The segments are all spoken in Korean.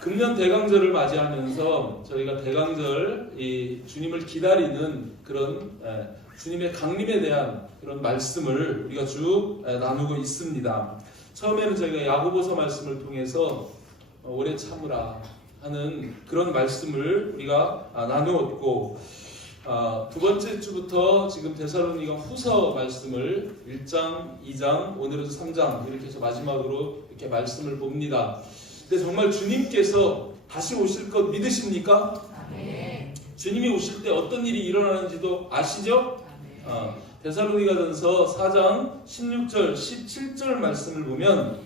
금년 대강절을 맞이하면서 저희가 대강절 이 주님을 기다리는 그런 주님의 강림에 대한 그런 말씀을 우리가 쭉 나누고 있습니다. 처음에는 저희가 야고보서 말씀을 통해서 오래 참으라 하는 그런 말씀을 우리가 나누었고, 두 번째 주부터 지금 데살로니가 후서 말씀을 1장, 2장, 오늘은 3장 이렇게 해서 마지막으로 이렇게 말씀을 봅니다. 근데 정말 주님께서 다시 오실 것 믿으십니까? 네. 주님이 오실 때 어떤 일이 일어나는지도 아시죠? 데살로니가전서 4장 16절, 17절 말씀을 보면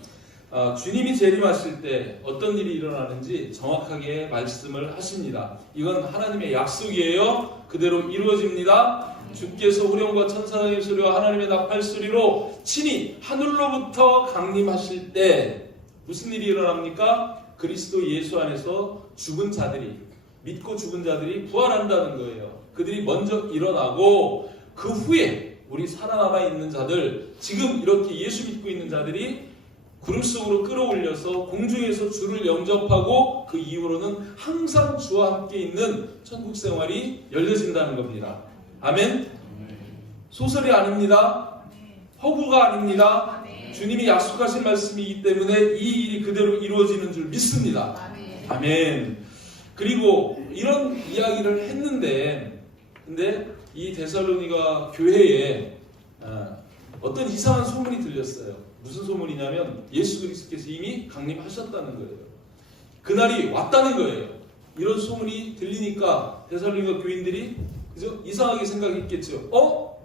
주님이 재림하실 때 어떤 일이 일어나는지 정확하게 말씀을 하십니다. 이건 하나님의 약속이에요. 그대로 이루어집니다. 주께서 후령과 천사의 소리와 하나님의 나팔 소리로 친히 하늘로부터 강림하실 때 무슨 일이 일어납니까? 그리스도 예수 안에서 죽은 자들이, 믿고 죽은 자들이 부활한다는 거예요. 그들이 먼저 일어나고 그 후에 우리 살아남아 있는 자들, 지금 이렇게 예수 믿고 있는 자들이 구름 속으로 끌어올려서 공중에서 주를 영접하고 그 이후로는 항상 주와 함께 있는 천국 생활이 열려진다는 겁니다. 아멘? 소설이 아닙니다. 허구가 아닙니다. 주님이 약속하신 말씀이기 때문에 이 일이 그대로 이루어지는 줄 믿습니다. 아멘. 그리고 이런 이야기를 했는데, 근데 이 데살로니가 교회에 어떤 이상한 소문이 들렸어요. 무슨 소문이냐면 예수 그리스도께서 이미 강림하셨다는 거예요. 그날이 왔다는 거예요. 이런 소문이 들리니까 데살로니가 교인들이 그죠? 이상하게 생각했겠죠.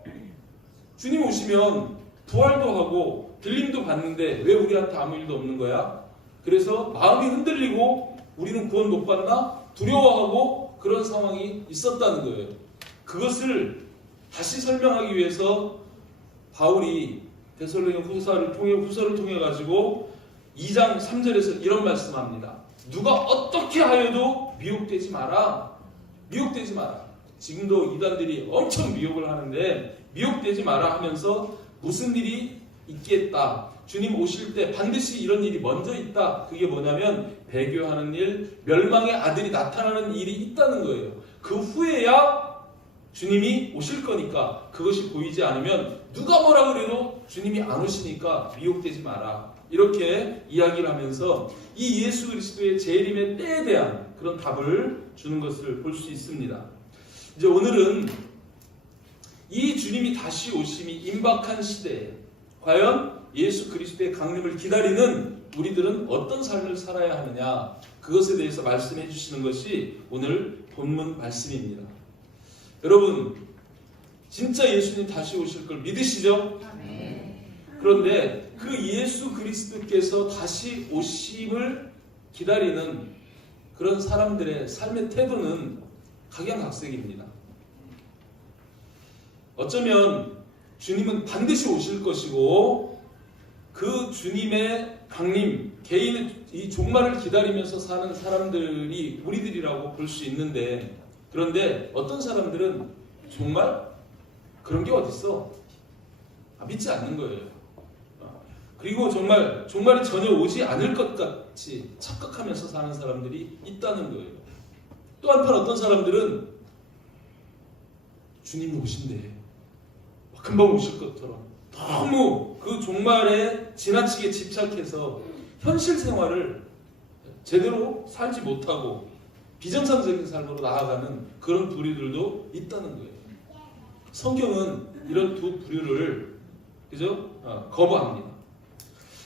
주님 오시면 부활도 하고 들림도 받는데 왜 우리한테 아무 일도 없는 거야? 그래서 마음이 흔들리고 우리는 구원 못 받나? 두려워하고 그런 상황이 있었다는 거예요. 그것을 다시 설명하기 위해서 바울이 데살로니가 후서를 통해 가지고 2장 3절에서 이런 말씀합니다. 누가 어떻게 하여도 미혹되지 마라. 미혹되지 마라. 지금도 이단들이 엄청 미혹을 하는데 미혹되지 마라 하면서 무슨 일이 있겠다. 주님 오실 때 반드시 이런 일이 먼저 있다. 그게 뭐냐면 배교하는 일, 멸망의 아들이 나타나는 일이 있다는 거예요. 그 후에야 주님이 오실 거니까 그것이 보이지 않으면 누가 뭐라 그래도 주님이 안 오시니까 미혹되지 마라. 이렇게 이야기를 하면서 이 예수 그리스도의 재림의 때에 대한 그런 답을 주는 것을 볼 수 있습니다. 이제 오늘은 이 주님이 다시 오심이 임박한 시대에 과연 예수 그리스도의 강림을 기다리는 우리들은 어떤 삶을 살아야 하느냐, 그것에 대해서 말씀해 주시는 것이 오늘 본문 말씀입니다. 여러분, 진짜 예수님 다시 오실 걸 믿으시죠? 그런데 그 예수 그리스도께서 다시 오심을 기다리는 그런 사람들의 삶의 태도는 각양각색입니다. 어쩌면 주님은 반드시 오실 것이고 그 주님의 강림, 개인의 이 종말을 기다리면서 사는 사람들이 우리들이라고 볼 수 있는데, 그런데 어떤 사람들은 정말 그런 게 어딨어? 믿지 않는 거예요. 그리고 종말이 전혀 오지 않을 것 같이 착각하면서 사는 사람들이 있다는 거예요. 또 한편 어떤 사람들은 주님이 오신대. 금방 오실 것처럼 너무 그 종말에 지나치게 집착해서 현실 생활을 제대로 살지 못하고 비정상적인 삶으로 나아가는 그런 부류들도 있다는 거예요. 성경은 이런 두 부류를 거부합니다.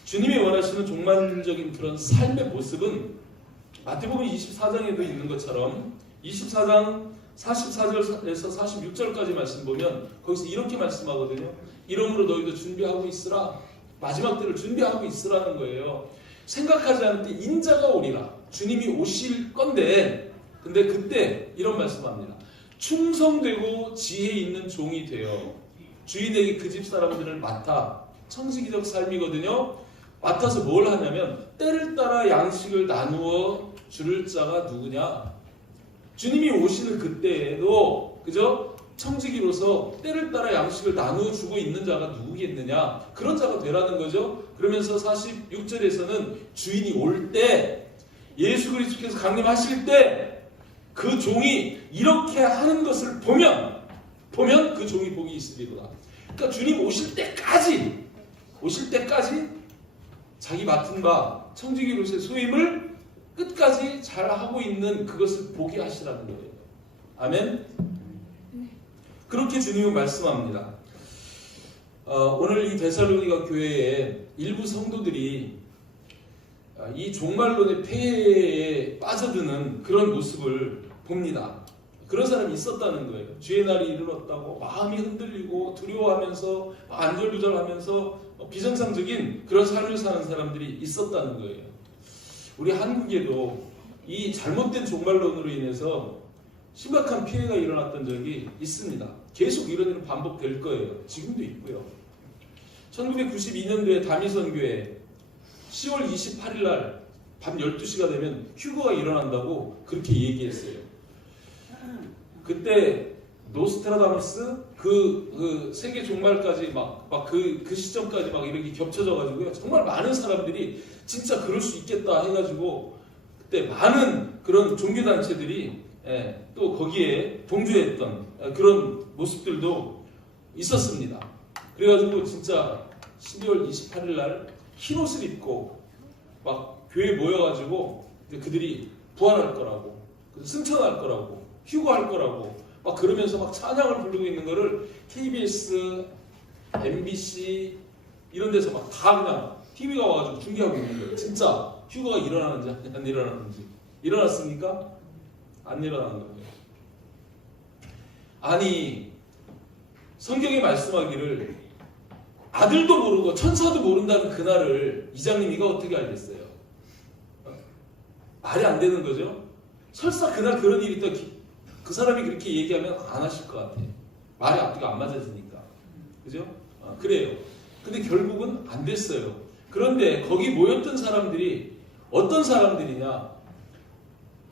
주님이 원하시는 종말적인 그런 삶의 모습은 마태복음 24장에도 있는 것처럼 24장 44절에서 46절까지 말씀 보면 거기서 이렇게 말씀하거든요. 이러므로 너희도 준비하고 있으라. 마지막 때를 준비하고 있으라는 거예요. 생각하지 않을 때 인자가 오리라. 주님이 오실 건데, 근데 그때 이런 말씀합니다. 충성되고 지혜 있는 종이 되어 주인에게 그 집 사람들을 맡아. 청지기적 삶이거든요. 맡아서 뭘 하냐면 때를 따라 양식을 나누어 줄 자가 누구냐? 주님이 오시는 그때에도 그죠? 청지기로서 때를 따라 양식을 나누어 주고 있는 자가 누구겠느냐? 그런 자가 되라는 거죠. 그러면서 46절에서는 주인이 올 때 예수 그리스도께서 강림하실 때 그 종이 이렇게 하는 것을 보면 그 종이 복이 있으리로다. 그러니까 주님 오실 때까지 자기 맡은 바 청지기로서의 소임을 끝까지 잘 하고 있는 그것을 보게 하시라는 거예요. 아멘. 그렇게 주님은 말씀합니다. 오늘 이 데살로니가 교회에 일부 성도들이 이 종말론의 폐해에 빠져드는 그런 모습을 봅니다. 그런 사람이 있었다는 거예요. 주의 날이 이르렀다고 마음이 흔들리고 두려워하면서 안절부절하면서 비정상적인 그런 삶을 사는 사람들이 있었다는 거예요. 우리 한국에도 이 잘못된 종말론으로 인해서 심각한 피해가 일어났던 적이 있습니다. 계속 이런 일은 반복될 거예요. 지금도 있고요. 1992년도에 다미선교회 10월 28일 날 밤 12시가 되면 휴거가 일어난다고 그렇게 얘기했어요. 그때 노스트라다무스 그 세계 종말까지 그 시점까지 막 이렇게 겹쳐져 가지고요. 정말 많은 사람들이 진짜 그럴 수 있겠다 해가지고 그때 많은 그런 종교 단체들이 또 거기에 동조했던 그런 모습들도 있었습니다. 그래가지고 진짜 12월 28일 날 흰 옷을 입고 막 교회에 모여가지고 그들이 부활할 거라고, 승천할 거라고, 휴거할 거라고 막 그러면서 막 찬양을 부르고 있는 거를 KBS, MBC 이런 데서 막 다 그냥 TV가 와가지고 중계하고 있는 거예요. 진짜 휴거가 일어나는지 안 일어나는지. 일어났습니까? 안 일어나는 거예요. 아니 성경이 말씀하기를 아들도 모르고 천사도 모른다는 그날을 이장님이가 어떻게 알겠어요? 말이 안 되는 거죠. 설사 그날 그런 일이 있다 그 사람이 그렇게 얘기하면 안 하실 것 같아요. 말이 앞뒤가 안 맞아지니까. 그죠? 그래요. 근데 결국은 안 됐어요. 그런데 거기 모였던 사람들이 어떤 사람들이냐?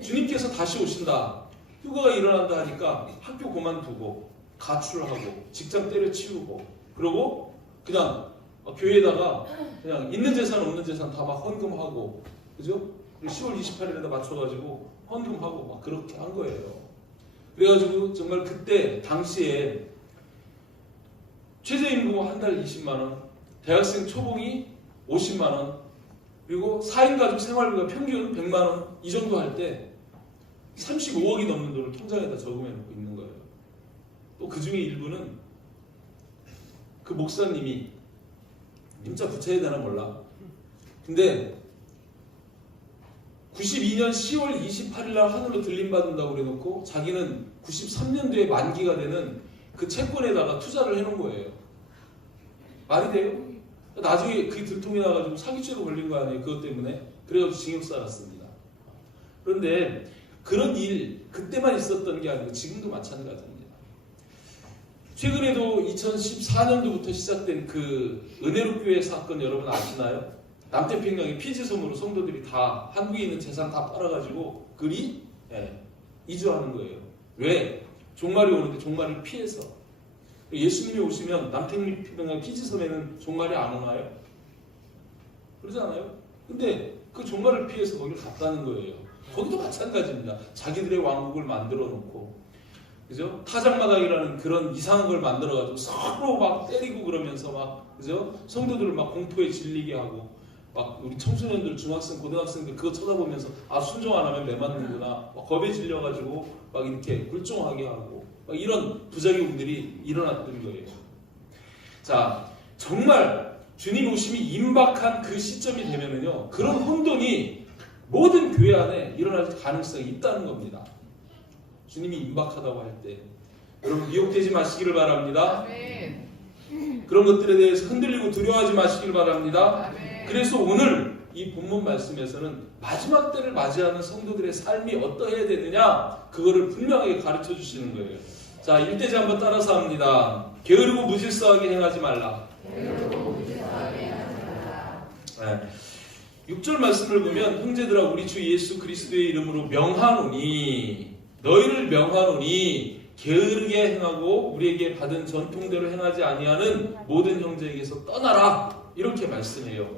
주님께서 다시 오신다. 휴가가 일어난다 하니까 학교 그만두고 가출하고 직장 때려치우고 그러고 그냥 교회에다가 그냥 있는 재산 없는 재산 다 막 헌금하고 그죠? 10월 28일에다 맞춰가지고 헌금하고 막 그렇게 한 거예요. 그래가지고 정말 그때 당시에 최저임금 한 달 20만원, 대학생 초봉이 50만원, 그리고 4인 가족 생활비가 평균 100만원 이 정도 할 때 35억이 넘는 돈을 통장에다 저금해 놓고 있는 거예요. 또 그 중에 일부는 그 목사님이 진짜 부채에 되나 몰라. 근데 92년 10월 28일 날 하늘로 들림받는다고 그래놓고 자기는 93년도에 만기가 되는 그 채권에다가 투자를 해놓은 거예요. 말이 돼요? 나중에 그게 들통이 나가지고 사기죄도 걸린 거 아니에요. 그것 때문에. 그래가지고 징역 살았습니다. 그런데 그런 일 그때만 있었던 게 아니고 지금도 마찬가지입니다. 최근에도 2014년도부터 시작된 그 은혜로교회 사건 여러분 아시나요? 남태평양의 피지섬으로 성도들이 다 한국에 있는 재산 다 팔아가지고 그리 이주하는 거예요. 왜? 종말이 오는데 종말을 피해서. 예수님이 오시면 남태평양 피지섬에는 종말이 안 오나요? 그러지 않아요? 근데 그 종말을 피해서 거기를 갔다는 거예요. 거기도 마찬가지입니다. 자기들의 왕국을 만들어 놓고 그죠? 타작마당이라는 그런 이상한 걸 만들어가지고 서로 막 때리고 그러면서 막 그죠? 성도들을 막 공포에 질리게 하고 막 우리 청소년들, 중학생, 고등학생들 그거 쳐다보면서 아 순종 안 하면 매 맞는구나 막 겁에 질려가지고 막 이렇게 굴종하게 하고 막 이런 부작용들이 일어났던 거예요. 자 정말 주님 오심이 임박한 그 시점이 되면은요 그런 혼돈이 모든 교회 안에 일어날 가능성이 있다는 겁니다. 주님이 임박하다고 할 때 여러분 미혹되지 마시기를 바랍니다. 그런 것들에 대해서 흔들리고 두려워하지 마시기를 바랍니다. 그래서 오늘 이 본문 말씀에서는 마지막 때를 맞이하는 성도들의 삶이 어떠해야 되느냐 그거를 분명하게 가르쳐 주시는 거예요. 자 1대지 한번 따라서 합니다. 게으르고 무질서하게 행하지 말라. 6절 말씀을 보면 형제들아 우리 주 예수 그리스도의 이름으로 명하노니 너희를 명하노니 게으르게 행하고 우리에게 받은 전통대로 행하지 아니하는 모든 형제에게서 떠나라 이렇게 말씀해요.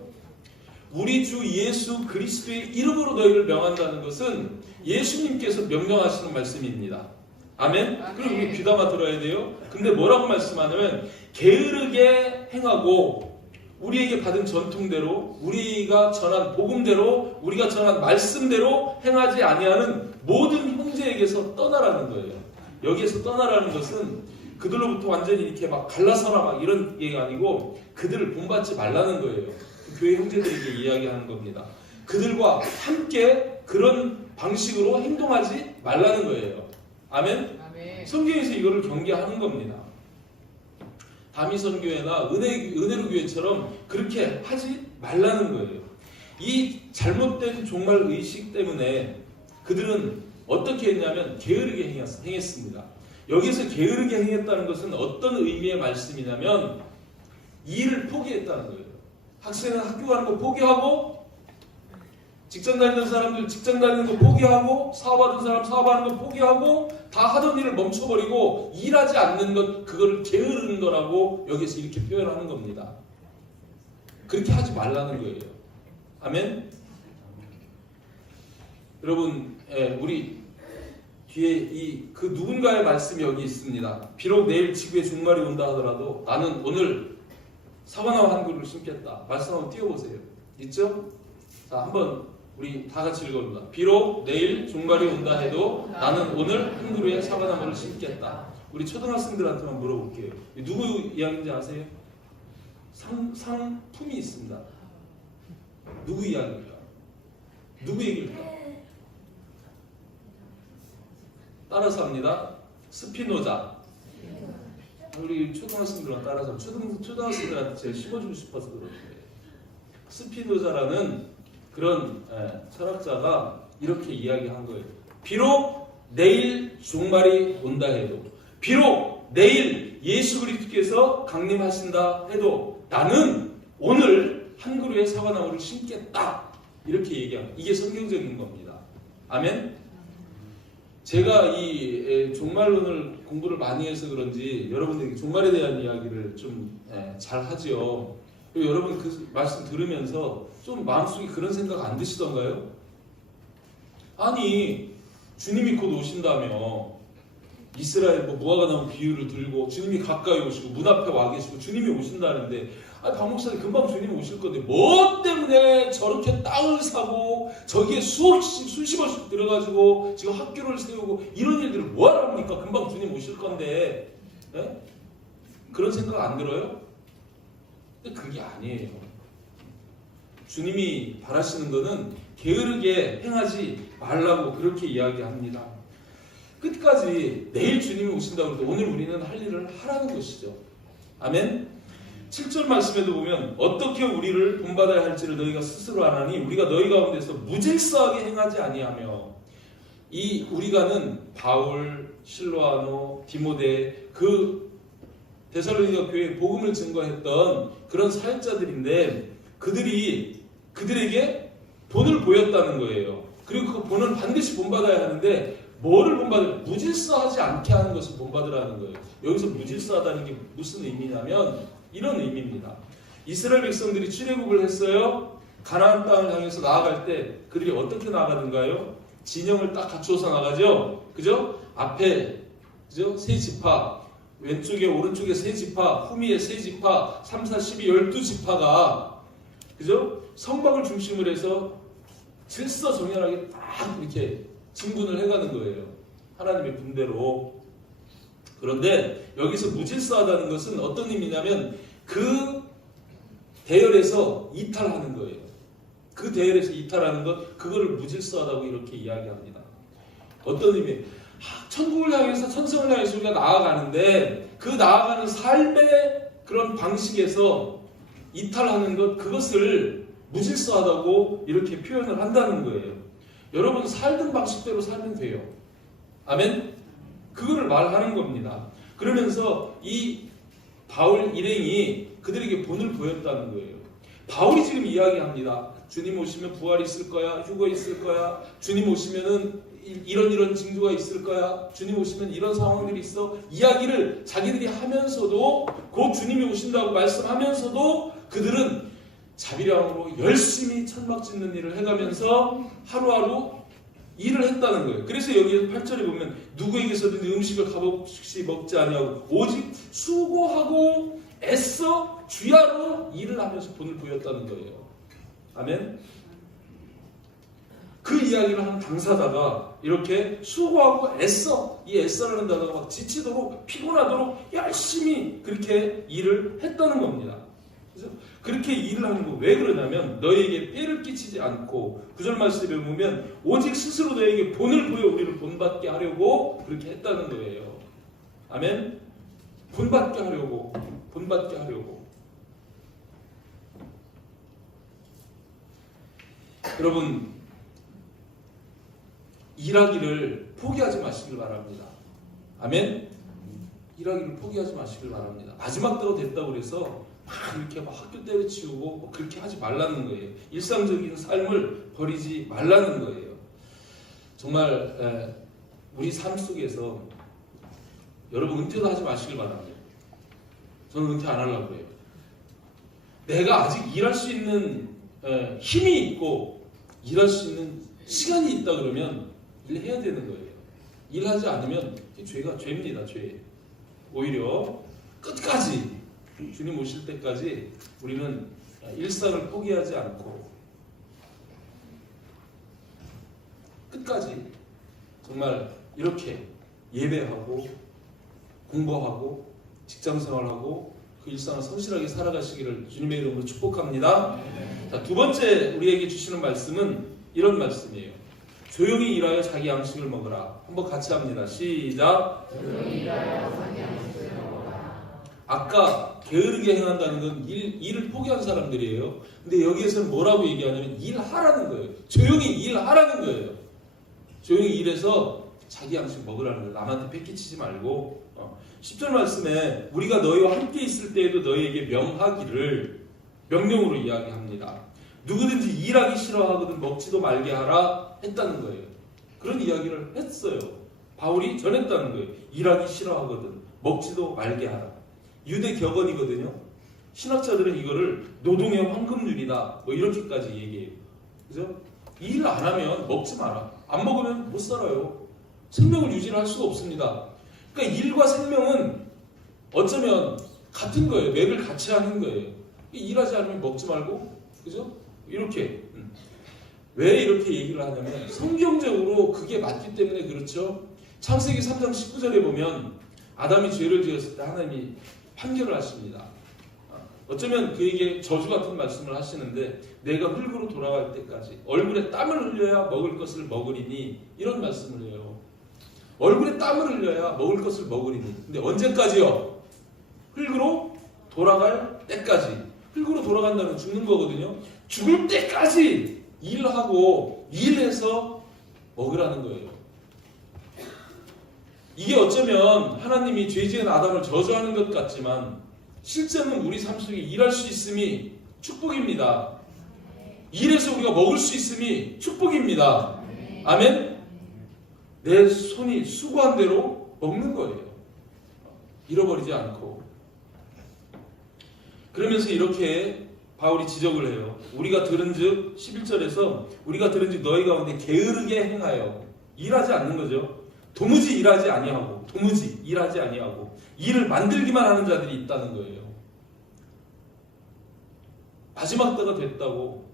우리 주 예수 그리스도의 이름으로 너희를 명한다는 것은 예수님께서 명령하시는 말씀입니다. 아멘? 그럼 우리 귀담아 들어야 돼요. 근데 뭐라고 말씀하냐면 게으르게 행하고 우리에게 받은 전통대로 우리가 전한 복음대로 우리가 전한 말씀대로 행하지 아니하는 모든 형제에게서 떠나라는 거예요. 여기에서 떠나라는 것은 그들로부터 완전히 이렇게 막 갈라서라 막 이런 얘기가 아니고 그들을 본받지 말라는 거예요. 교회 형제들에게 이야기하는 겁니다. 그들과 함께 그런 방식으로 행동하지 말라는 거예요. 아멘? 성경에서 이거를 경계하는 겁니다. 다미선교회나 은혜로 교회처럼 그렇게 하지 말라는 거예요. 이 잘못된 종말 의식 때문에 그들은 어떻게 했냐면 게으르게 행했습니다. 여기서 게으르게 행했다는 것은 어떤 의미의 말씀이냐면 일을 포기했다는 거예요. 학생은 학교 가는 거 포기하고 직장 다니는 사람들 직장 다니는 거 포기하고 사업하는 사람 사업하는 거 포기하고 다 하던 일을 멈춰버리고 일하지 않는 것 그거를 게으른 거라고 여기서 이렇게 표현하는 겁니다. 그렇게 하지 말라는 거예요. 아멘? 여러분 우리 뒤에 그 누군가의 말씀이 여기 있습니다. 비록 내일 지구에 종말이 온다 하더라도 나는 오늘 사과나무 한 그루를 심겠다. 말씀 한번 띄워보세요. 있죠? 자, 한번 우리 다 같이 읽어봅니다. 비록 내일 종말이 온다 해도 나는 오늘 한 그루의 사과나무를 심겠다. 우리 초등학생들한테만 물어볼게요. 누구 이야기인지 아세요? 상품이 있습니다. 누구 이야기일까? 누구 얘기일까? 따라서 합니다. 스피노자. 우리 초등학생들만 따라서 초등학생들한테 제일 심어주고 싶어서 그러는데 스피노자라는 그런 철학자가 이렇게 이야기한 거예요. 비록 내일 종말이 온다 해도 비록 내일 예수 그리스도께서 강림하신다 해도 나는 오늘 한 그루의 사과나무를 심겠다. 이렇게 얘기합니다. 이게 성경적인 겁니다. 아멘? 제가 이 종말론을 공부를 많이 해서 그런지 여러분들에게 종말에 대한 이야기를 좀 잘 하죠. 그리고 여러분 그 말씀 들으면서 좀 마음속에 그런 생각 안 드시던가요? 아니 주님이 곧 오신다며 이스라엘 무화과 나무 비유를 들고 주님이 가까이 오시고 문 앞에 와 계시고 주님이 오신다는데 박 목사님 금방 주님이 오실 건데 뭐 때문에 저렇게 땅을 사고 저기에 수십 원씩 들어가지고 지금 학교를 세우고 이런 일들을 뭐하러 합니까? 금방 주님 오실 건데 네? 그런 생각 안 들어요? 근데 그게 아니에요. 주님이 바라시는 것은 게으르게 행하지 말라고 그렇게 이야기합니다. 끝까지 내일 주님이 오신다고 해도 오늘 우리는 할 일을 하라는 것이죠. 아멘? 7절 말씀에도 보면 어떻게 우리를 본받아야 할지를 너희가 스스로 아나니 우리가 너희 가운데서 무질서하게 행하지 아니하며 이 우리가는 바울, 실로아노, 디모데 그 데살로니가 교회에 복음을 증거했던 그런 사역자들인데 그들에게 본을 보였다는 거예요. 그리고 그 본은 반드시 본받아야 하는데 뭐를 본받으려? 무질서하지 않게 하는 것을 본받으라는 거예요. 여기서 무질서하다는 게 무슨 의미냐면 이런 의미입니다. 이스라엘 백성들이 출애굽을 했어요. 가나안 땅을 향해서 나아갈 때 그들이 어떻게 나아가던가요? 진영을 딱 갖추어서 나가죠. 그죠? 앞에 그죠? 세 지파, 왼쪽에 오른쪽에 세 지파, 후미에 세 지파, 3, 4, 12, 12지파가 그죠? 성막을 중심으로 해서 질서정연하게 딱 이렇게 진군을 해가는 거예요. 하나님의 분대로. 그런데 여기서 무질서하다는 것은 어떤 의미냐면 그 대열에서 이탈하는 거예요. 그 대열에서 이탈하는 것, 그거를 무질서하다고 이렇게 이야기합니다. 어떤 의미? 천국을 향해서 천성을 향해서 우리가 나아가는데 그 나아가는 삶의 그런 방식에서 이탈하는 것, 그것을 무질서하다고 이렇게 표현을 한다는 거예요. 여러분 살던 방식대로 살면 돼요. 아멘? 그거를 말하는 겁니다. 그러면서 이 바울 일행이 그들에게 본을 보였다는 거예요. 바울이 지금 이야기합니다. 주님 오시면 부활이 있을 거야, 휴거 있을 거야, 주님 오시면은 이런 징조가 있을 거야, 주님 오시면 이런 상황들이 있어. 이야기를 자기들이 하면서도 곧 주님이 오신다고 말씀하면서도 그들은 자비량으로 열심히 천막 짓는 일을 해가면서 하루하루 일을 했다는 거예요. 그래서 여기 8절에 보면 누구에게서든지 음식을 값없이 먹지 아니하고 오직 수고하고 애써 주야로 일을 하면서 본을 보였다는 거예요. 아멘. 그 이야기를 하는 당사자가 이렇게 수고하고 애써, 이 애써라는 단어가 막 지치도록 피곤하도록 열심히 그렇게 일을 했다는 겁니다. 그래서 그렇게 일을 하는 거 왜 그러냐면 너희에게 폐를 끼치지 않고 9절 말씀에 보면 오직 스스로 너희에게 본을 보여 우리를 본받게 하려고 그렇게 했다는 거예요. 아멘. 본받게 하려고. 여러분, 일하기를 포기하지 마시길 바랍니다. 아멘. 일하기를 포기하지 마시길 바랍니다. 마지막 때가 됐다고 그래서 막 이렇게 막 학교 때려치우고 그렇게 하지 말라는 거예요. 일상적인 삶을 버리지 말라는 거예요. 정말 우리 삶 속에서 여러분 은퇴도 하지 마시길 바랍니다. 저는 은퇴 안 하려고 해요. 내가 아직 일할 수 있는 힘이 있고 일할 수 있는 시간이 있다 그러면 일해야 되는 거예요. 일하지 않으면 죄입니다. 죄. 오히려 끝까지 주님 오실 때까지 우리는 일상을 포기하지 않고 끝까지 정말 이렇게 예배하고 공부하고 직장생활하고 그 일상을 성실하게 살아가시기를 주님의 이름으로 축복합니다. 자, 두 번째 우리에게 주시는 말씀은 이런 말씀이에요. 조용히 일하여 자기 양식을 먹으라. 한번 같이 합니다. 시작. 조용히 일하여 자기 양식을 먹으라. 아까 게으르게 행한다는 건 일을 포기한 사람들이에요. 근데 여기에서는 뭐라고 얘기하냐면 일하라는 거예요. 조용히 일하라는 거예요. 조용히 일해서 자기 양식 먹으라는 거예요. 남한테 패기치지 말고. 10절 말씀에 우리가 너희와 함께 있을 때에도 너희에게 명하기를 명령으로 이야기합니다. 누구든지 일하기 싫어하거든 먹지도 말게 하라 했다는 거예요. 그런 이야기를 했어요. 바울이 전했다는 거예요. 일하기 싫어하거든 먹지도 말게 하라. 유대 격언이거든요. 신학자들은 이거를 노동의 황금률이다 뭐 이렇게까지 얘기해요. 그죠? 일 안 하면 먹지 마라. 안 먹으면 못 살아요. 생명을 유지를 할 수가 없습니다. 그러니까 일과 생명은 어쩌면 같은 거예요. 맥을 같이 하는 거예요. 일하지 않으면 먹지 말고, 그죠? 이렇게. 왜 이렇게 얘기를 하냐면 성경적으로 그게 맞기 때문에 그렇죠. 창세기 3장 19절에 보면 아담이 죄를 지었을 때 하나님이 판결을 하십니다. 어쩌면 그에게 저주 같은 말씀을 하시는데 내가 흙으로 돌아갈 때까지 얼굴에 땀을 흘려야 먹을 것을 먹으리니 이런 말씀을 해요. 얼굴에 땀을 흘려야 먹을 것을 먹으리니. 근데 언제까지요? 흙으로 돌아갈 때까지. 흙으로 돌아간다는 죽는 거거든요. 죽을 때까지 일하고 일해서 먹으라는 거예요. 이게 어쩌면 하나님이 죄 지은 아담을 저주하는 것 같지만 실제는 우리 삶 속에 일할 수 있음이 축복입니다. 일해서 우리가 먹을 수 있음이 축복입니다. 아멘? 내 손이 수고한 대로 먹는 거예요. 잃어버리지 않고. 그러면서 이렇게 바울이 지적을 해요. 우리가 들은즉 11절에서 우리가 들은즉 너희 가운데 게으르게 행하여 일하지 않는 거죠. 도무지 일하지 아니하고 일을 만들기만 하는 자들이 있다는 거예요. 마지막 때가 됐다고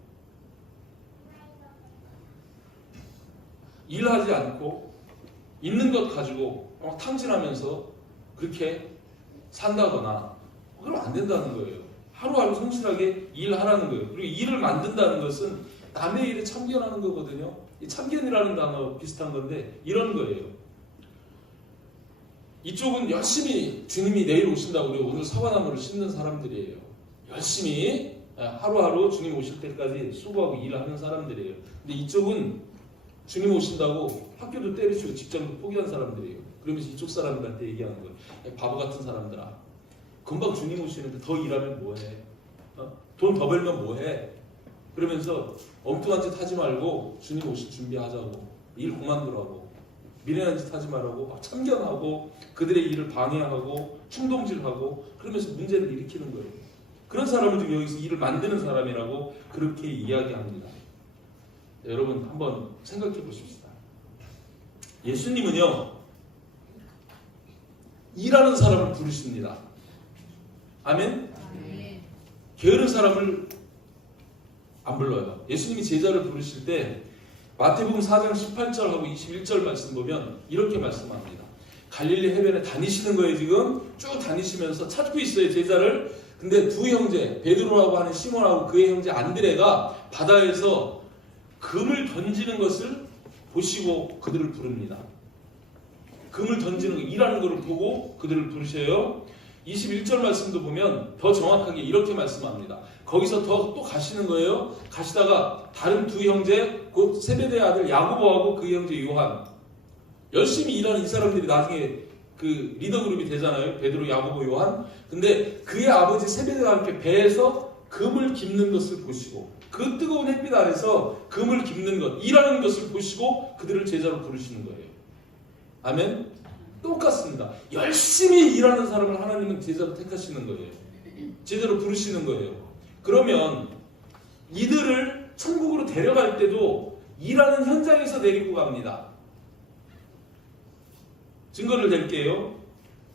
일하지 않고 있는 것 가지고 탕진하면서 그렇게 산다거나 그러면 안 된다는 거예요. 하루하루 성실하게 일하라는 거예요. 그리고 일을 만든다는 것은 남의 일에 참견하는 거거든요. 이 참견이라는 단어 비슷한 건데 이런 거예요. 이쪽은 열심히 주님이 내일 오신다고 그래요. 오늘 사과나무를 심는 사람들이에요. 열심히 하루하루 주님 오실 때까지 수고하고 일하는 사람들이에요. 근데 이쪽은 주님 오신다고 학교도 때려치고 직장도 포기한 사람들이에요. 그러면서 이쪽 사람들한테 얘기하는 거예요. 바보 같은 사람들아. 금방 주님 오시는데 더 일하면 뭐해? 돈 더 벌면 뭐해? 그러면서 엉뚱한 짓 하지 말고 주님 오실 준비하자고. 일 그만두라고. 미련한 짓 하지 말라고. 참견하고 그들의 일을 방해하고 충동질하고 그러면서 문제를 일으키는 거예요. 그런 사람을 지금 여기서 일을 만드는 사람이라고 그렇게 이야기합니다. 여러분 한번 생각해 보십시다. 예수님은요, 일하는 사람을 부르십니다. 아멘? 게으른 사람을 안 불러요. 예수님이 제자를 부르실 때 마태복음 4장 18절하고 21절 말씀 보면 이렇게 말씀합니다. 갈릴리 해변에 다니시는 거예요. 지금 쭉 다니시면서 찾고 있어요, 제자를. 근데 두 형제, 베드로라고 하는 시몬하고 그의 형제 안드레가 바다에서 금을 던지는 것을 보시고 그들을 부릅니다. 금을 던지는 거, 일하는 것을 보고 그들을 부르셔요. 21절 말씀도 보면 더 정확하게 이렇게 말씀합니다. 거기서 더 또 가시는 거예요. 가시다가 다른 두 형제, 곧 세베대의 아들 야고보하고 그 형제 요한, 열심히 일하는 이 사람들이 나중에 그 리더 그룹이 되잖아요. 베드로, 야고보, 요한. 근데 그의 아버지 세베대와 함께 배에서 금을 깁는 것을 보시고, 그 뜨거운 햇빛 아래서 금을 깁는 것, 일하는 것을 보시고 그들을 제자로 부르시는 거예요. 아멘? 똑같습니다. 열심히 일하는 사람을 하나님은 제자로 택하시는 거예요. 제자로 부르시는 거예요. 그러면 이들을 천국으로 데려갈 때도 일하는 현장에서 데리고 갑니다. 증거를 댈게요.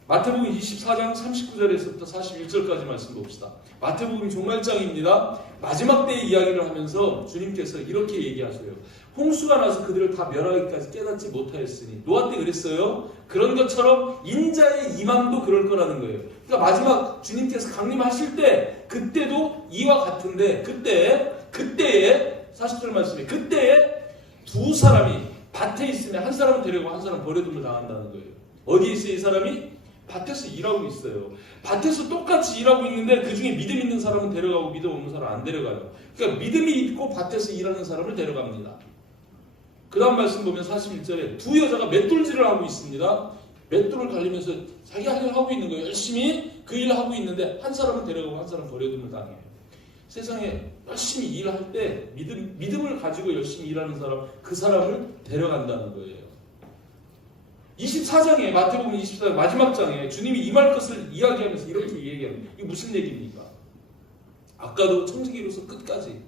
마태복음 24장 39절에서부터 41절까지 말씀 봅시다. 마태복음 종말장입니다. 마지막 때의 이야기를 하면서 주님께서 이렇게 얘기하세요. 홍수가 나서 그들을 다 멸하기까지 깨닫지 못하였으니, 노아 때 그랬어요. 그런 것처럼 인자의 임함도 그럴 거라는 거예요. 그러니까 마지막 주님께서 강림하실 때 그때도 이와 같은데, 그때에 40절 말씀에 그때에 두 사람이 밭에 있으면 한 사람은 데려가고 한 사람은 버려둠을 당한다는 거예요. 어디에 있어요? 이 사람이? 밭에서 일하고 있어요. 밭에서 똑같이 일하고 있는데 그 중에 믿음 있는 사람은 데려가고 믿음 없는 사람은 안 데려가요. 그러니까 믿음이 있고 밭에서 일하는 사람을 데려갑니다. 그 다음 말씀 보면 41절에 두 여자가 맷돌질을 하고 있습니다. 맷돌을 갈리면서 자기 할 일을 하고 있는 거예요. 열심히 그 일을 하고 있는데 한 사람은 데려가고 한 사람은 버려둠을 당해요. 세상에 열심히 일할 때 믿음을 가지고 열심히 일하는 사람, 그 사람을 데려간다는 거예요. 24장에, 마태복음 24장 마지막 장에 주님이 임할 것을 이야기하면서 이렇게 얘기합니다. 이게 무슨 얘기입니까? 아까도 청지기로서 끝까지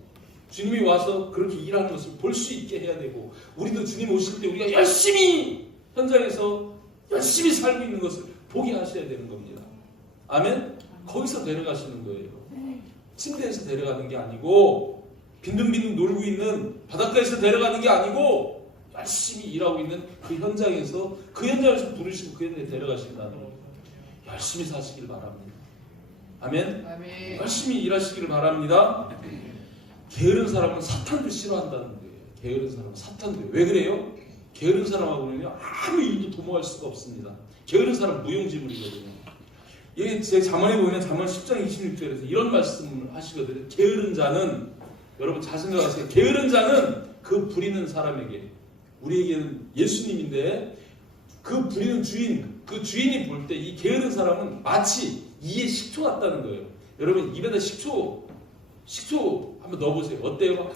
주님이 와서 그렇게 일하는 것을 볼 수 있게 해야 되고, 우리도 주님 오실 때 우리가 열심히 현장에서 열심히 살고 있는 것을 보게 하셔야 되는 겁니다. 아멘? 거기서 데려가시는 거예요. 침대에서 데려가는 게 아니고, 빈둥빈둥 놀고 있는 바닷가에서 데려가는 게 아니고, 열심히 일하고 있는 그 현장에서 부르시고 그 현장에 데려가신다는 거예요. 열심히 사시길 바랍니다. 아멘? 아멘. 열심히 일하시기를 바랍니다. 게으른 사람은 사탄도 싫어한다는 거예요. 게으른 사람은 사탄도. 왜 그래요? 게으른 사람하고는요, 아무 일도 도모할 수가 없습니다. 게으른 사람 무용지물이거든요. 여기 제 잠언에 보면 잠언 10장 26절에서 이런 말씀을 하시거든요. 게으른 자는, 여러분 잘 생각하세요. 게으른 자는 그 부리는 사람에게, 우리에게는 예수님인데 그 부리는 주인, 그 주인이 볼 때 이 게으른 사람은 마치 이에 식초 같다는 거예요. 여러분 입에다 식초 한번 넣어보세요. 어때요?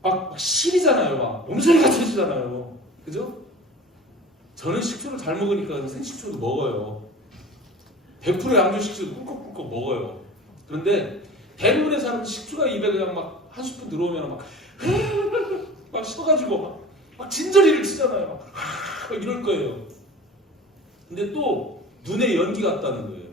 막 시리잖아요. 막 몸소리가 터지잖아요. 그죠? 저는 식초를 잘 먹으니까 생식초도 먹어요. 100% 양조 식초도 꿀꺽꿀꺽 먹어요. 그런데 대부분의 사람은 식초가 입에 그냥 막 한 스푼 들어오면 막 셔가지고 막 진저리를 치잖아요. 막 이럴 거예요. 근데 또 눈에 연기 같다는 거예요.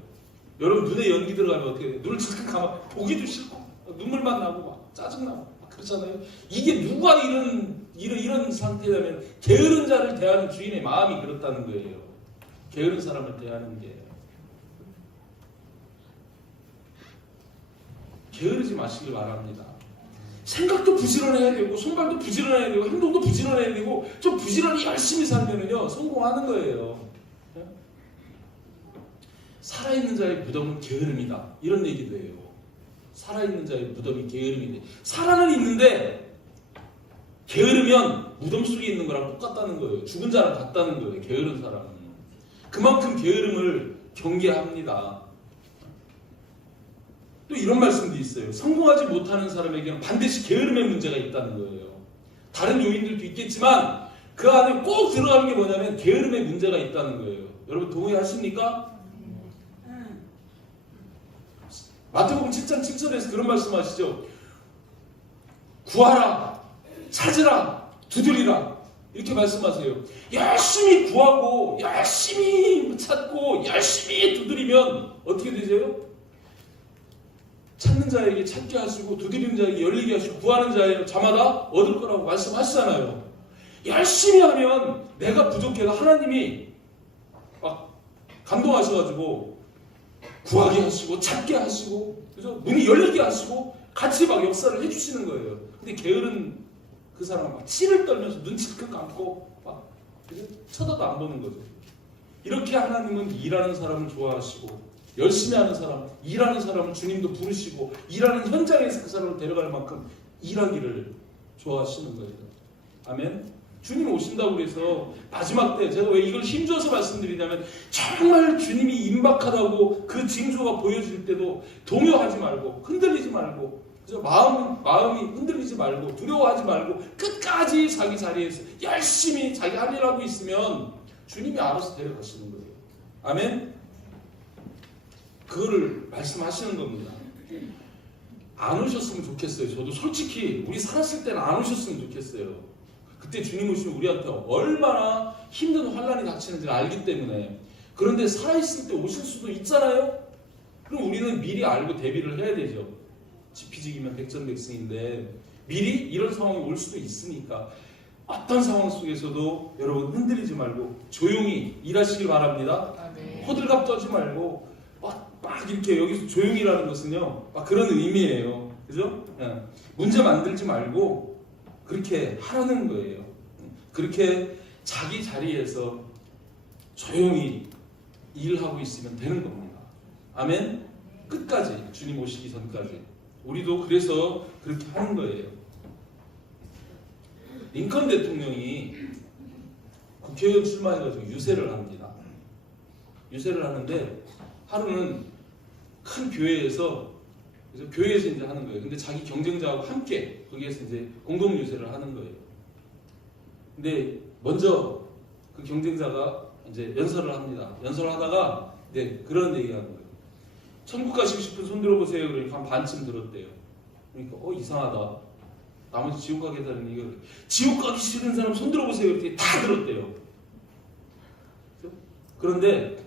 여러분 눈에 연기 들어가면 어떻게 돼요? 눈을 질끈 감아 보기도 싫고 눈물만 나고 막 짜증나고 막 그렇잖아요. 이게 누가 이런 상태라면 게으른 자를 대하는 주인의 마음이 그렇다는 거예요. 게으른 사람을 대하는 게. 게으르지 마시길 바랍니다. 생각도 부지런해야 되고 손발도 부지런해야 되고 행동도 부지런해야 되고 좀 부지런히 열심히 살면은요 성공하는 거예요. 살아있는 자의 무덤은 게으름이다, 이런 얘기도 해요. 살아있는 자의 무덤이 게으름인데, 살아는 있는데 게으르면 무덤 속에 있는 거랑 똑같다는 거예요. 죽은 자랑 같다는 거예요. 게으른 사람은. 그만큼 게으름을 경계합니다. 또 이런 말씀도 있어요. 성공하지 못하는 사람에게는 반드시 게으름의 문제가 있다는 거예요. 다른 요인들도 있겠지만 그 안에 꼭 들어가는 게 뭐냐면 게으름의 문제가 있다는 거예요. 여러분 동의하십니까? 마태복음 7장 7절에서 그런 말씀하시죠. 구하라, 찾으라, 두드리라 이렇게 말씀하세요. 열심히 구하고 열심히 찾고 열심히 두드리면 어떻게 되죠? 찾는 자에게 찾게 하시고 두드리는 자에게 열리게 하시고 구하는 자에게 자마다 얻을 거라고 말씀하시잖아요. 열심히 하면 내가 부족해도 하나님이 막 감동하셔가지고 구하게 하시고 찾게 하시고 그죠? 문이 열리게 하시고 같이 막 역사를 해주시는 거예요. 근데 게으른 그 사람은 막 치를 떨면서 눈치 크 감고 막 그죠? 쳐다도 안 보는 거죠. 이렇게 하나님은 일하는 사람을 좋아하시고 열심히 하는 사람, 일하는 사람을 주님도 부르시고 일하는 현장에서 그 사람을 데려갈 만큼 일하기를 좋아하시는 거예요. 아멘. 주님 오신다고 그래서 마지막 때 제가 왜 이걸 힘줘서 말씀드리냐면 정말 주님이 임박하다고 그 징조가 보여질 때도 동요하지 말고 흔들리지 말고 그죠? 마음이 흔들리지 말고 두려워하지 말고 끝까지 자기 자리에서 열심히 자기 할 일 하고 있으면 주님이 알아서 데려가시는 거예요. 아멘. 그거를 말씀하시는 겁니다. 안 오셨으면 좋겠어요. 저도 솔직히 우리 살았을 때는 안 오셨으면 좋겠어요. 그때 주님 오시면 우리한테 얼마나 힘든 환란이 닥치는지를 알기 때문에. 그런데 살아있을 때 오실 수도 있잖아요. 그럼 우리는 미리 알고 대비를 해야 되죠. 지피지기면 백전백승인데 미리 이런 상황이 올 수도 있으니까 어떤 상황 속에서도 여러분 흔들리지 말고 조용히 일하시길 바랍니다. 호들갑 떠지 말고 막 이렇게 여기서 조용히라는 것은요 막 그런 의미예요. 그죠? 문제 만들지 말고 그렇게 하라는 거예요. 그렇게 자기 자리에서 조용히 일하고 있으면 되는 겁니다. 아멘? 끝까지 주님 오시기 전까지 우리도 그래서 그렇게 하는 거예요. 링컨 대통령이 국회의원 출마해가지고 유세를 합니다. 유세를 하는데 하루는 큰 교회에서 이제 하는 거예요. 근데 자기 경쟁자하고 함께 거기에서 이제 공동 유세를 하는 거예요. 근데 먼저 그 경쟁자가 이제 연설을 합니다. 연설을 하다가 그런 얘기하는 거예요. 천국 가시고 싶은 손 들어보세요. 그러니까 한 반쯤 들었대요. 그러니까 이상하다. 나머지 지옥 가겠다는 얘기가 지옥 가기 싫은 사람 손 들어보세요. 이렇게 다 들었대요. 그런데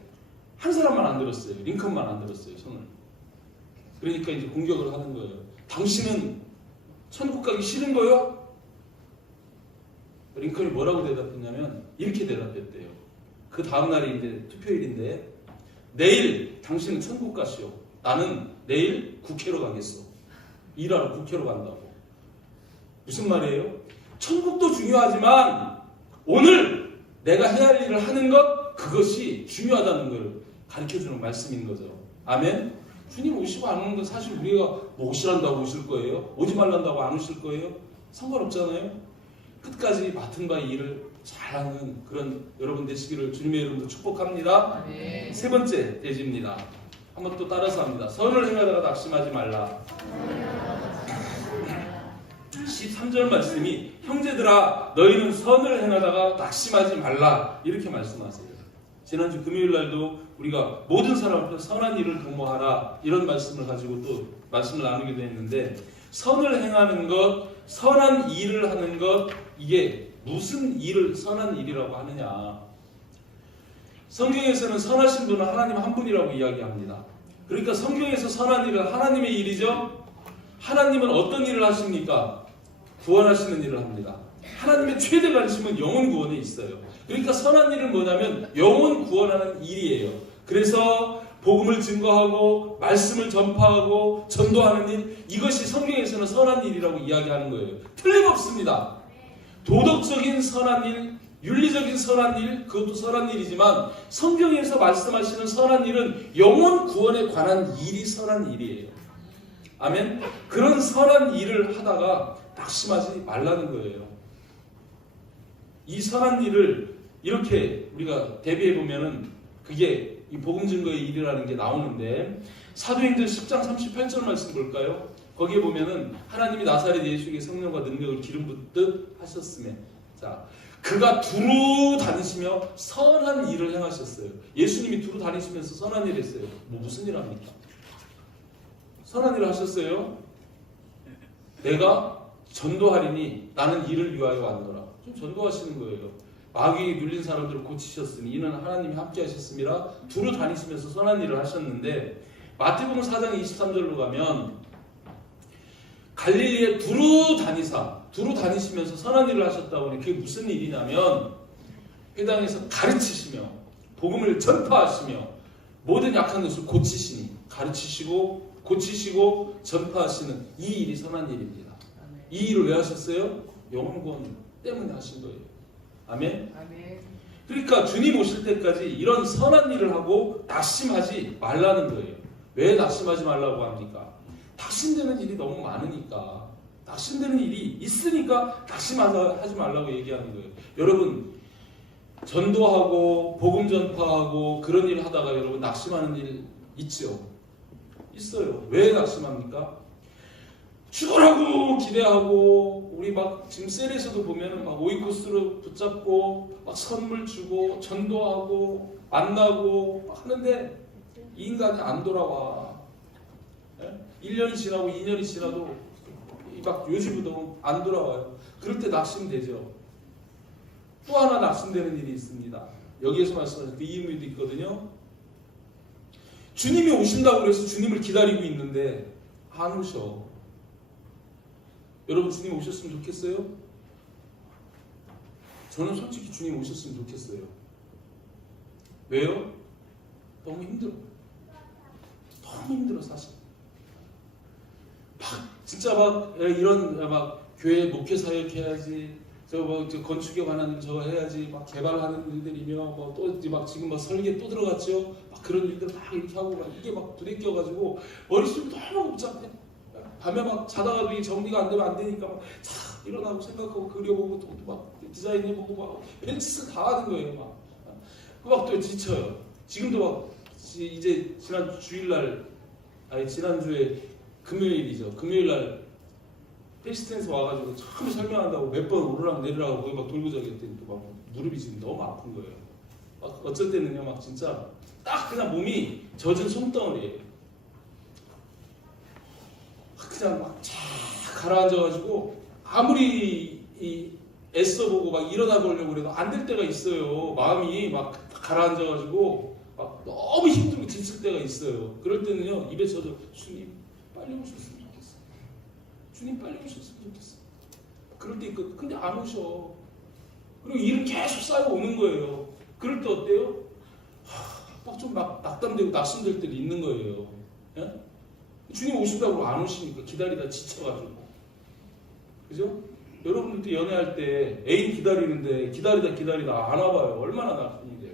한 사람만 안 들었어요. 링컨만 안 들었어요. 손을. 그러니까 이제 공격을 하는 거예요. 당신은 천국 가기 싫은 거요? 링컨이 뭐라고 대답했냐면 이렇게 대답했대요. 그 다음 날이 이제 투표일인데 내일 당신은 천국 가시오. 나는 내일 국회로 가겠어. 일하러 국회로 간다고. 무슨 말이에요? 천국도 중요하지만 오늘 내가 해야 할 일을 하는 것 그것이 중요하다는 걸 가르쳐주는 말씀인 거죠. 아멘? 주님 오시고 안 오는 건 사실 우리가 오시란다고 오실 거예요? 오지 말란다고 안 오실 거예요? 상관없잖아요. 끝까지 맡은 바 일을 잘하는 그런 여러분 되시기를 주님의 이름으로 축복합니다. 네. 세 번째 대지입니다. 한번 또 따라서 합니다. 선을 행하다가 낙심하지 말라. 13절 말씀이 형제들아 너희는 선을 행하다가 낙심하지 말라 이렇게 말씀하세요. 지난주 금요일 날도 우리가 모든 사람 앞에 선한 일을 도모하라 이런 말씀을 가지고 또 말씀을 나누기도 했는데 선을 행하는 것, 선한 일을 하는 것 이게 무슨 일을 선한 일이라고 하느냐. 성경에서는 선하신 분은 하나님 한 분이라고 이야기합니다. 그러니까 성경에서 선한 일은 하나님의 일이죠. 하나님은 어떤 일을 하십니까? 구원하시는 일을 합니다. 하나님의 최대 관심은 영혼 구원에 있어요. 그러니까 선한 일은 뭐냐면 영혼 구원하는 일이에요. 그래서 복음을 증거하고 말씀을 전파하고 전도하는 일 이것이 성경에서는 선한 일이라고 이야기하는 거예요. 틀림없습니다. 도덕적인 선한 일, 윤리적인 선한 일 그것도 선한 일이지만 성경에서 말씀하시는 선한 일은 영혼 구원에 관한 일이 선한 일이에요. 아멘. 그런 선한 일을 하다가 낙심하지 말라는 거예요. 이 선한 일을 이렇게 우리가 대비해 보면은 그게 이 복음 증거의 일이라는 게 나오는데 사도행전 10장 38절 말씀 볼까요? 거기에 보면은 하나님이 나사렛 예수에게 성령과 능력을 기름 붓듯 하셨으며 자 그가 두루 다니시며 선한 일을 행하셨어요. 예수님이 두루 다니시면서 선한 일 했어요. 무슨 일 합니까? 선한 일을 하셨어요? 내가 전도하리니 나는 이를 위하여 왔노라. 좀 전도하시는 거예요. 마귀에 눌린 사람들을 고치셨으니 이는 하나님이 함께 하셨습니다. 두루 다니시면서 선한 일을 하셨는데 마태복음 4장 23절로 가면 갈릴리에 두루 다니시면서 선한 일을 하셨다고 하니 그게 무슨 일이냐면 회당에서 가르치시며 복음을 전파하시며 모든 약한 것을 고치시니 가르치시고 고치시고 전파하시는 이 일이 선한 일입니다. 이 일을 왜 하셨어요? 영혼 구원 때문에 하신 거예요. 아멘? 아멘. 그러니까 주님 오실 때까지 이런 선한 일을 하고 낙심하지 말라는 거예요. 왜 낙심하지 말라고 합니까? 낙심되는 일이 너무 많으니까. 낙심되는 일이 있으니까 낙심하지 말라고 얘기하는 거예요. 여러분 전도하고 복음 전파하고 그런 일 하다가 여러분 낙심하는 일 있죠? 있어요. 왜 낙심합니까? 죽으라고 기대하고 우리 막 지금 셀에서도 보면은 막 오이코스로 붙잡고 막 선물 주고 전도하고 만나고 막 하는데 이 인간이 안 돌아와. 1년이 지나고 2년이 지나도 막 요즘부터 안 돌아와요. 그럴 때 낙심되죠. 또 하나 낙심되는 일이 있습니다. 여기에서 말씀하신 그 이유도 있거든요. 주님이 오신다고 해서 주님을 기다리고 있는데 안 오셔. 여러분 주님 오셨으면 좋겠어요? 저는 솔직히 주님 오셨으면 좋겠어요. 왜요? 너무 힘들어. 너무 힘들어 사실. 막 진짜 막 이런 막 교회 목회 사역 해야지. 저 건축에 관한 일 저거 해야지. 막 개발하는 일들이며 뭐 또 막 지금 막 설계 또 들어갔죠. 막 그런 일들 막 이렇게 하고 막 이게 막 부대껴가지고 머릿속이 너무 복잡해. 밤에 막 자다가도 이 정리가 안 되면 안 되니까 막 일어나고 생각하고 그려보고 또 막 디자인해보고 막 벤치스 다 하는 거예요. 막 또 지쳐요. 지금도 막 이제 지난 주일날 지난주에 금요일이죠. 금요일날 패시텐스 와가지고 처음 설명한다고 몇 번 오르락 내리라고 거기 막 돌고 자기 했더니 또 막 무릎이 지금 너무 아픈 거예요. 막 어쩔 때는요 막 진짜 딱 그냥 몸이 젖은 손덩어리예요. 그냥 막 쫙 가라앉아가지고 아무리 애써보고 막 일어나 보려고 그래도 안 될 때가 있어요. 마음이 막 가라앉아가지고 막 너무 힘들고 지칠 때가 있어요. 그럴 때는요 입에 저도 주님 빨리 오셨으면 좋겠어. 주님 빨리 오셨으면 좋겠어. 그럴 때 있거든. 근데 안 오셔. 그리고 일은 계속 쌓여 오는 거예요. 그럴 때 어때요? 막 좀 막 낙담되고 낙심될 때도 있는 거예요. 예? 주님 오신다고 안 오시니까 기다리다 지쳐가지고. 그죠? 여러분들도 연애할 때 애인 기다리는데 기다리다 안 와봐요. 얼마나 나쁜이 돼요.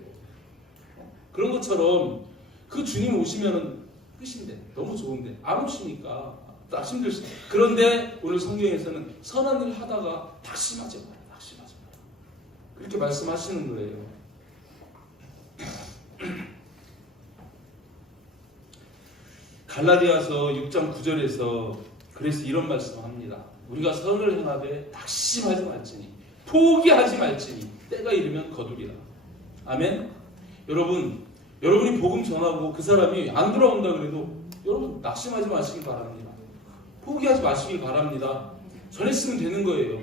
그런 것처럼 그 주님 오시면은 끝인데 너무 좋은데 안 오시니까 낙심될 수. 그런데 오늘 성경에서는 선한 일 하다가 낙심하지 마라. 그렇게 말씀하시는 거예요. 갈라디아서 6장 9절에서 그래서 이런 말씀합니다. 우리가 선을 행하되 낙심하지 말지니 포기하지 말지니 때가 이르면 거두리라. 아멘. 여러분이 복음 전하고 그 사람이 안 돌아온다 그래도 여러분 낙심하지 마시길 바랍니다. 포기하지 마시길 바랍니다. 전했으면 되는 거예요.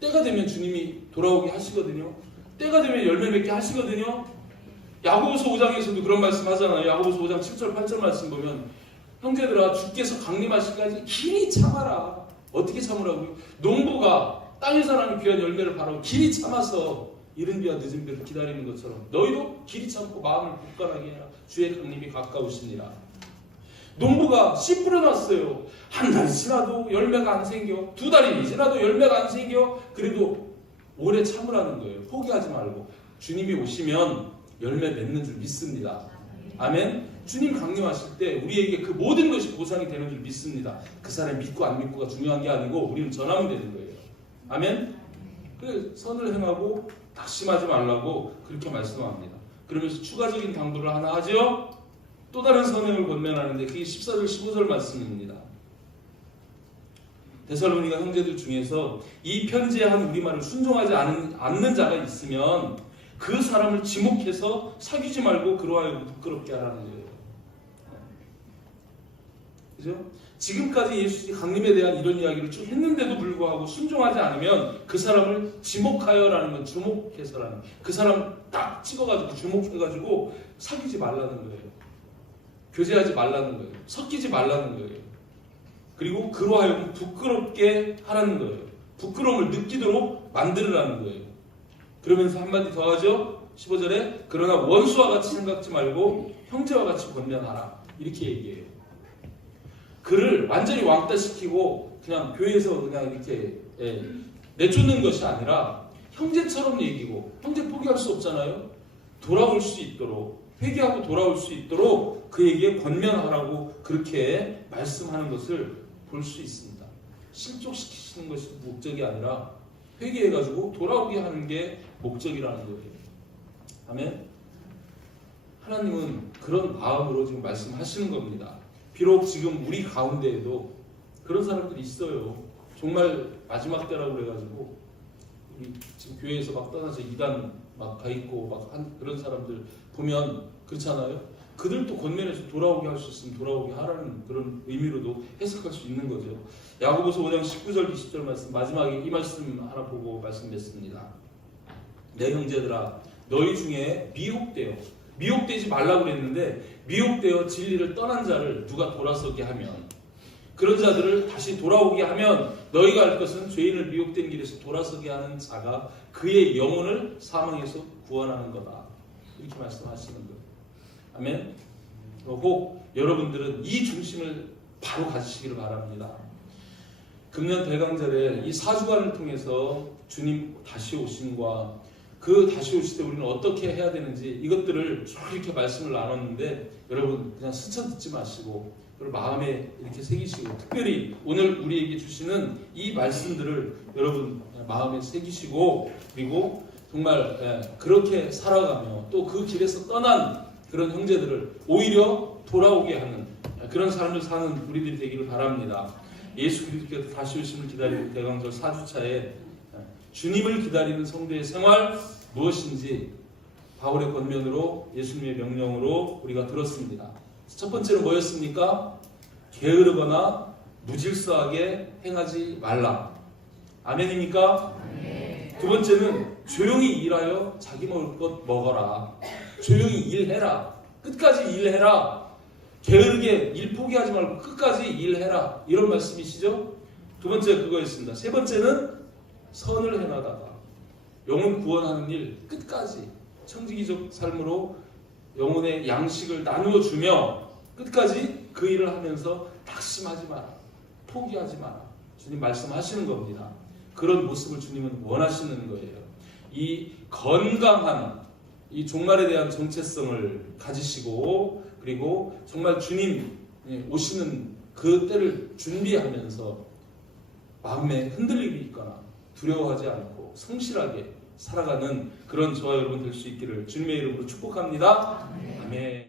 때가 되면 주님이 돌아오게 하시거든요. 때가 되면 열매 맺게 하시거든요. 야고보서 5장에서도 그런 말씀 하잖아요. 야고보서 5장 7절 8절 말씀 보면 형제들아 주께서 강림하시기까지 길이 참아라. 어떻게 참으라고요? 농부가 땅에서 나는 귀한 열매를 바라고 길이 참아서 이른 비와 늦은 비를 기다리는 것처럼 너희도 길이 참고 마음을 굳건하게 해라. 주의 강림이 가까우시니라. 농부가 씨 뿌려놨어요. 한 달이 지나도 열매가 안 생겨. 두 달이 지나도 열매가 안 생겨. 그래도 오래 참으라는 거예요. 포기하지 말고. 주님이 오시면 열매 맺는 줄 믿습니다. 아멘. 주님 강림하실 때 우리에게 그 모든 것이 보상이 되는 줄 믿습니다. 그 사람이 믿고 안 믿고가 중요한 게 아니고 우리는 전하면 되는 거예요. 아멘. 그래 선을 행하고 낙심하지 말라고 그렇게 말씀합니다. 그러면서 추가적인 당부를 하나 하죠. 또 다른 선행을 권면하는데 그게 14절 15절 말씀입니다. 데살로니가 형제들 중에서 이 편지에 한 우리말을 순종하지 않는 자가 있으면 그 사람을 지목해서 사귀지 말고 그러하여 부끄럽게 하라는 거예요. 그죠? 지금까지 예수 강림에 대한 이런 이야기를 쭉 했는데도 불구하고 순종하지 않으면 그 사람을 지목하여라는 건 주목해서라는, 그 사람 딱 찍어가지고 주목해가지고 사귀지 말라는 거예요. 교제하지 말라는 거예요. 섞이지 말라는 거예요. 그리고 그로 하여금 부끄럽게 하라는 거예요. 부끄러움을 느끼도록 만들으라는 거예요. 그러면서 한마디 더 하죠. 15절에 그러나 원수와 같이 생각지 말고 형제와 같이 권면하라. 이렇게 얘기해요. 그를 완전히 왕따시키고 그냥 교회에서 그냥 이렇게 내쫓는 것이 아니라 형제처럼 얘기고, 형제 포기할 수 없잖아요. 돌아올 수 있도록, 회개하고 돌아올 수 있도록 그에게 권면하라고 그렇게 말씀하는 것을 볼 수 있습니다. 실족시키시는 것이 목적이 아니라 회개해가지고 돌아오게 하는 게 목적이라는 거예요. 아멘. 하나님은 그런 마음으로 지금 말씀하시는 겁니다. 비록 지금 우리 가운데에도 그런 사람들이 있어요. 정말 마지막 때라고 그래가지고 우리 지금 교회에서 막 떠나서 이단 막 가 있고 막 한 그런 사람들 보면 그렇잖아요. 그들도 권면해서 돌아오게 할 수 있으면 돌아오게 하라는 그런 의미로도 해석할 수 있는 거죠. 야고보서 5장 19절 20절 말씀, 마지막에 이 말씀 하나 보고 말씀 맺습니다. 내 형제들아 너희 중에 미혹되지 말라고 그랬는데 미혹되어 진리를 떠난 자를 누가 돌아서게 하면, 그런 자들을 다시 돌아오게 하면 너희가 알 것은 죄인을 미혹된 길에서 돌아서게 하는 자가 그의 영혼을 사망에서 구원하는 거다. 이렇게 말씀하시는 거예요. 아멘. 꼭 여러분들은 이 중심을 바로 가지시기를 바랍니다. 금년 대강절에 이 4주간을 통해서 주님 다시 오심과 그 다시 오실 때 우리는 어떻게 해야 되는지 이것들을 쭉 이렇게 말씀을 나눴는데, 여러분 그냥 스쳐 듣지 마시고 그리고 마음에 이렇게 새기시고, 특별히 오늘 우리에게 주시는 이 말씀들을 여러분 마음에 새기시고, 그리고 정말 그렇게 살아가며 또 그 길에서 떠난 그런 형제들을 오히려 돌아오게 하는 그런 삶을 사는 우리들이 되기를 바랍니다. 예수 그리스도께서 다시 오심을 기다리는 대강절 4주차에 주님을 기다리는 성도의 생활 무엇인지 바울의 권면으로, 예수님의 명령으로 우리가 들었습니다. 첫 번째는 뭐였습니까? 게으르거나 무질서하게 행하지 말라. 아멘입니까? 두 번째는 조용히 일하여 자기 먹을 것 먹어라. 조용히 일해라. 끝까지 일해라. 게으르게 일 포기하지 말고 끝까지 일해라. 이런 말씀이시죠? 두 번째 그거였습니다. 세 번째는 선을 행하다가 영혼 구원하는 일 끝까지 청지기적 삶으로 영혼의 양식을 나누어 주며 끝까지 그 일을 하면서 낙심하지 마라. 포기하지 마라. 주님 말씀하시는 겁니다. 그런 모습을 주님은 원하시는 거예요. 이 건강한 이 종말에 대한 정체성을 가지시고, 그리고 정말 주님 오시는 그 때를 준비하면서 마음에 흔들림이 있거나 두려워하지 않고 성실하게 살아가는 그런 저와 여러분 될 수 있기를 주님의 이름으로 축복합니다. 아멘.